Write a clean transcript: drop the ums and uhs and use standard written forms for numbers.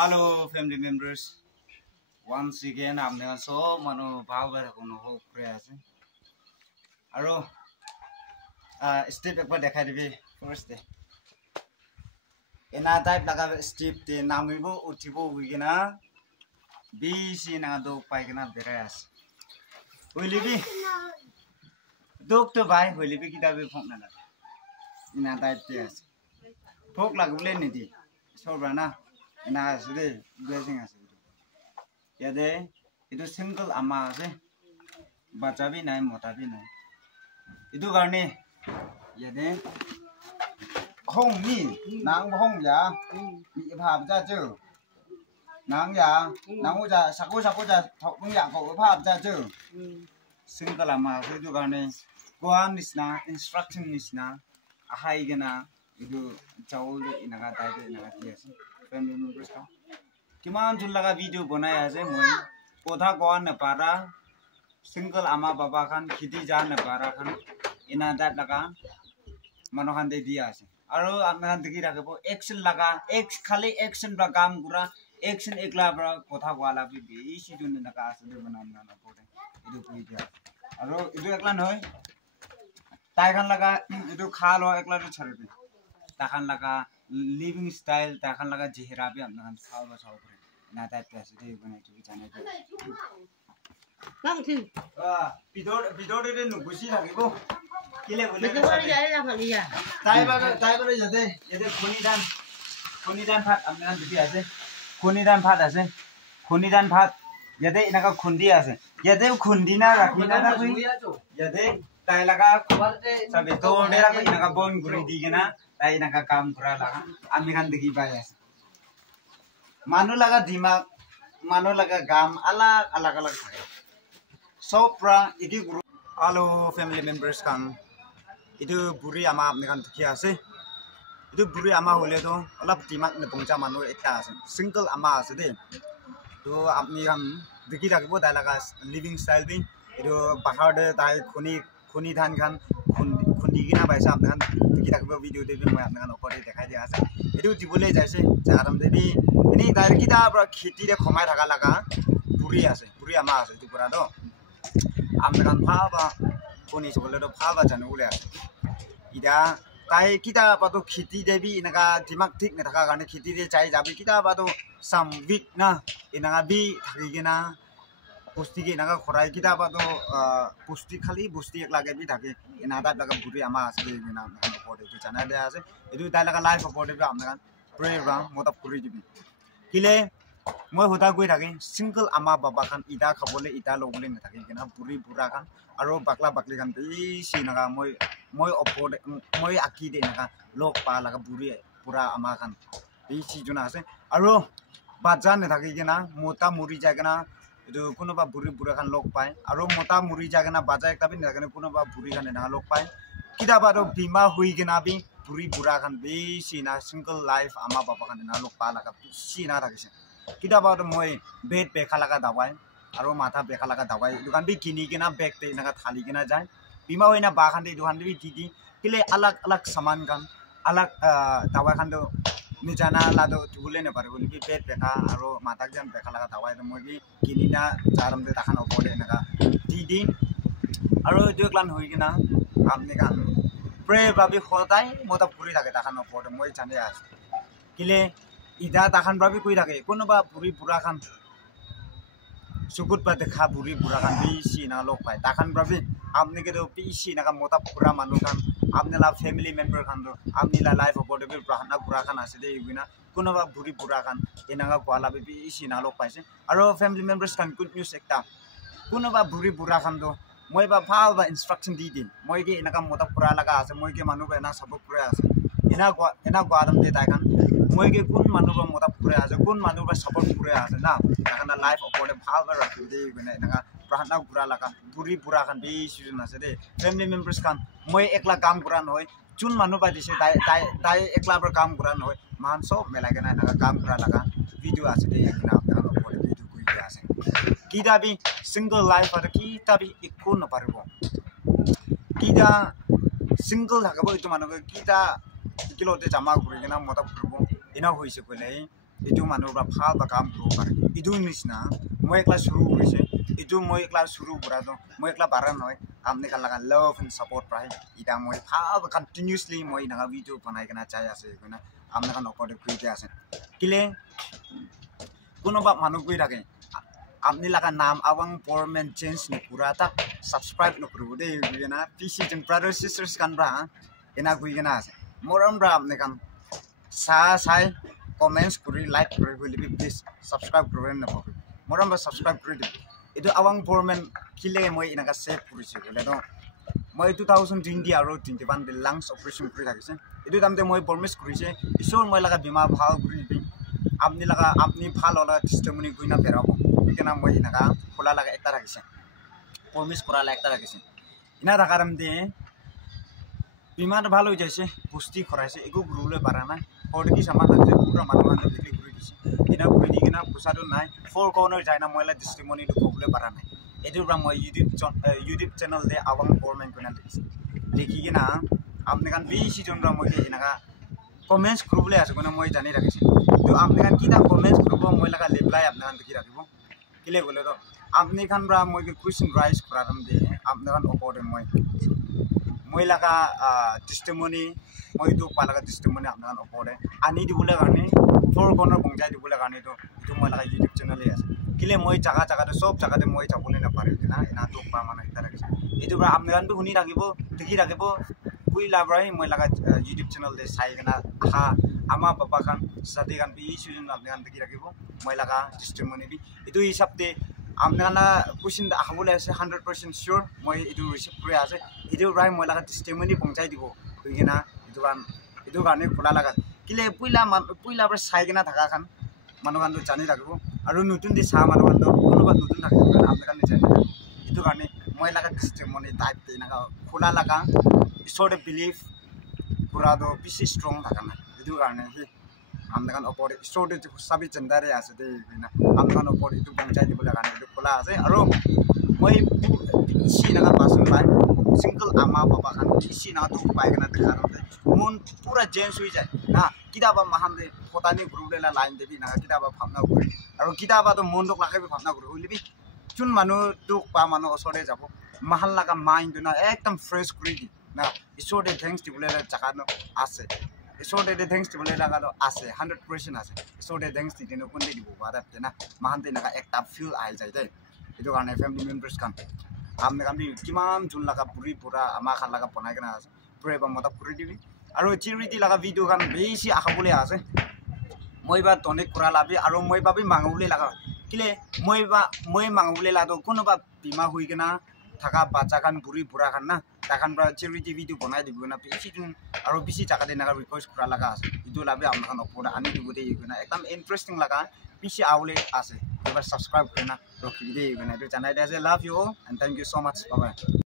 Hello, family members. Once again, I'm going to manu power kono ho prayers. Aro, step ekbar dekhai dibi first day. Ena type laga step te namibo utibo wigina. Bisi na do paigina beras. Wilibi. Doctor bhai wilibi kita be phok na la. Ena type te as. Phok lagule ni di. Sobrana. Ena sude blessing as. Yade itu single ama ase bacha bhi nai mota bhi nai itu garne yade hong mi nang hong ya mi phap ja chu nang ya nang ja saku ja thok ya ko phap ja chu single ama ase itu garne koan nisna instruction nisna ahai gena itu chaul inaga dai inaga tiase family members ka किमान जुल लगा video बनाया है मैं पौधा कौन न पारा सिंगल आमा बाबा खान खेती जान न पारा खान इना दात लगा मनोखान दे दिया है और आपने खान देखी रखे वो एक्शन लगा खाली एक्शन पर काम करा एक्शन एकला पर पौधा वाला भी इसी जो ने लगा आसे बनाना ना पड़े इधर कोई दिया और इधर एकला नहीं ताई खान लगा इधर खा लो एकला तो छरे पे ताखान लगा living style ताखान लगा जेहरा भी अपना खान खाओ बस खाओ करे ना ताई पैसे दे बने चुकी जाने पे Bang sih. Bidor itu nugusi lagi bu. Kile boleh. Betul boleh jadi lah kali ya. Tay baru jadi kunidan phat ambil nanti aja. Kunidan phat jadi inaga kundi aja. Jadi kundina rakina dah kui. Jadi tay laga sampai tu dera kui inaga bon guri di gina. Tay inaga kam kura laga. Ambil nanti kibaya. Manu laga dimak, manu laga gam alak. Sopra itu guru. Halo family members kan. Itu buri ama apne kan tukia ase. Itu buri ama hole to alap dimak ne pungca manu ekta ase. Single ama ase de. To apne kan diki rakbo dalaga living style bi. Itu bahar de dai khuni dhan kan khundi gina baisa apne kan diki rakbo video de bi moi apne kan opor de dekhai dia ase. Itu jibole jaise jaram de bi ini dai kita pra kheti de khomai thaka laga buri ase. Buri ama ase itu pura do. Amerikan phaba koni sobole do phaba janu ule ida tai kita patu khiti debi inaga dimak thik ne thaka garne khiti de chai jabi kita patu some week na inaga bi thagigena pusti ge inaga khorai kita patu pusti khali pusti ek lage bi thake inada laga buri ama asbe na pode tu chana de ase edu dai laga live pode bi amna pray ram mota puri dibi kile মই হোতা গৈ থাকি single আমা বাবা খান ইটা খাবলে ইটা লবলে না থাকি কেনা পুরি পুরা খান আৰু বাকলা বাকলি খান বেছি নাগা মই অপৰ মই আকি দে নাগা লক পা লাগা পুৰি পুৰা আমা খান বেছি জনা আছে আৰু বাজা না থাকি কেনা মোটা মুৰি জাগনা এটো কোনোবা পুৰি পুৰা খান লক পায় আৰু মোটা মুৰি জাগনা বাজা একটা বি নাগনে কোনোবা পুরি খান না লক পায় কিদাবা তো বিমা হই কেনা বি পুরি পুরা খান বেছি না সিঙ্গল লাইফ আমা বাবা খান না লক পা লাগা বেছি না থাকিছে kita baru moi bed bekalaga dawai, aru mata bekalaga dawai. Dukan bi kini kena beg te naga thali kena jai. Bima wena bahan te dukan bi titi. Kile alak saman kan, alak dawai kan do nijana lado jule ne baru bi bed beka aru mata jan bekalaga dawai to moi bi kini na jaram te takan opode naga titi. Aru duklan hui kena apne kan pray babi khotai mota puri thake takan opode moi jane as. Kile ida takan babi kui thake kono ba puri pura kan sukut ba dekha puri pura kan bisi na lok pai takan babi apne ke do bisi na ka mota pura manu kan apne la family member kan do apne la life about be prahna pura kan ase de ibina kono ba puri pura kan enanga kwala be bisi na lok pai se aro family members kan good news ekta kono ba puri pura kan do moi ba phal ba instruction di din moi ge enaka mota pura laga ase moi ge manu ba na sab pura ase ena gwadam de tai kan moi ke kun manu ba mota pure ase kun manu ba support pure ase na kana life opode bhal ba rakhi de bena na prahna pura laka puri pura kan be season ase de family members kan moi ekla kam kura noi chun manu ba dise dai ekla ba kam kura noi man so mela gena na kam kura laka video ase de na opode video kui ase kita bi single life ar kita bi ikku na parbo kita single thakabo itu manu kita kilo te jama kuri kena mota purbo ina hoise kole itu মানুহ বা ভাল বা কাম কৰিব পাৰে ইটো নিচিনা মই একলা শুৰু কৰিছে ইটো মই একলা শুৰু কৰা তো মই একলা বাৰা নহয় আপনি কাল লাগা লাভ এন্ড সাপোর্ট পাই ইটা মই ভাল কন্টিনিউয়াসলি মই না ভিডিও বনাই কেনা চাই আছে কইনা আপনি কান ওপৰতে খুইতে আছে কিলে কোনোবা মানুহ কই থাকে আপনি লাগা নাম awang performan change nukura tak subscribe nukuru de gina pc jeng brother sisters kan bra ena gui gina ase moram bra apne kan sai comments kuri like kuri boli please subscribe kuri na pok moram ba subscribe kuri itu awang performan kile moi ina ka save kuri se bole no moi 2020 aro 21 de lungs operation kuri thakise itu tamte moi promise kuri se isor moi laga bima bhal kuri bi আপনি লাগা আপনি ভালো লাগা testimony guinea বেরাবো কেনা মই ইনাকা খোলা লাগা একটা রাখিছে প্রমিস করা লাগা একটা রাখিছে ইনা রাখারাম দে বিমান ভালো হই যাইছে পুষ্টি খরাইছে এগো গ্রুলে পারা না ফোর্ড কি সামান আছে পুরো মানুষ বিক্রি করে দিছে ইনা কই দি কিনা পুসাটো নাই ফোর কর্নার যায় না ময়লা টেস্টিমনি তো কোবলে পারা না এটু রা মই ইউটিউব চ্যানেল দে আওয়াং ফরম্যান কইনা লিখি কিনা আপনি কান বেশি জন রা মই ইনাকা কমেন্টস গ্রুপলে আছে কোন মই জানি রাখিছে তো আপনি কান কিটা কমেন্টস গ্রুপ মই লাগা রিপ্লাই আপনি কান দেখি রাখিব কিলে বলে তো আপনি কান ব্রা মই কোয়েশ্চন রাইজ করাম দে আপনি কান ওপরে মই লাগা টেস্টিমনি মই তো পালাগা টেস্টিমনি আপনি কান ওপরে আনি দিবলে কারণে ফোর কর্নার বংজাই দিবলে কারণে তো itu মই লাগা ইউটিউব চ্যানেলে আছে কিলে মই জায়গা জায়গাতে সব জায়গাতে মই যাবলে না পারে না এনা তো পা মানে এটা রাখিছে itu ব্রা আপনি কান তো শুনি রাখিব দেখি রাখিব Kuila brai moi laga YouTube channel de sai gana ha ama papa kan sadi kan bi susun apne kan dekhi rakhibo moi laga testimony bi itu hisab de apne kana question da habule ase 100% sure moi itu receive kore ase itu brai moi laga testimony pongchai dibo tuigena itu garne khula laga kile puila brai sai gana thaka kan manu kan to jani rakhibo aru nutun de sa manu kan to konoba nutun rakhibo apne kan jani itu garne moi laga testimony type de na khula laga sort of belief pura do bisi strong thakana itu karne hi amna kan opor sort of sabi chandare ase de na amna kan opor itu bangchai dibole karne itu khola ase aro moi isi na pasun pai single ama papa kan isi na tu pai kana dekharo de mon pura change hui jai na kidaba maham de potani group le la line de bi na kidaba bhamna kore aro kidaba to mon dok lakai bhamna kore ulibi chun manu duk pa manu osore jabo mahal laga mind na ekdam fresh kuri di না ঈশ্বরে thanks দিবলে জাগানো আছে ঈশ্বরে thanks দিবলে জাগানো আছে 100% আছে ঈশ্বরে থ্যাঙ্কস দিতেনো কোনতে দিব বাদা না মাহান্তে নাকা একটা ফিল আই যায় দে এটো কারণে ফ্যামিলি মেম্বার্স কান আমনে কান কিমান জুন লাগা পুরি পুরা আমা খান লাগা বনাই কেনা আছে পুরে বা মতা পুরি দিবি আৰু চিৰিটি লাগা ভিডিও কান বেছি আখাবলে আছে মই বা তনে কুৰা লাবি আৰু মই বাবি মাংগুলে লাগা কিলে মই মাংগুলে লাদো কোনোবা বিমা হৈ কেনা থাকা বাচ্চা কান বুড়ি বুড়া খান না তাখান পৰা চিৰিটি ভিডিও বনাই দিব না বেছি দিন আৰু বেছি জায়গা দে নাগা রিকোয়েস্ট করা লাগা আছে ইটো লাবি আমখান ওপরে আনি দিব দে না একদম ইন্টারেস্টিং লাগা বেছি আউলে আছে এবার সাবস্ক্রাইব করে না রখি দে না এটা জানাই দে love you and thank you so much bye by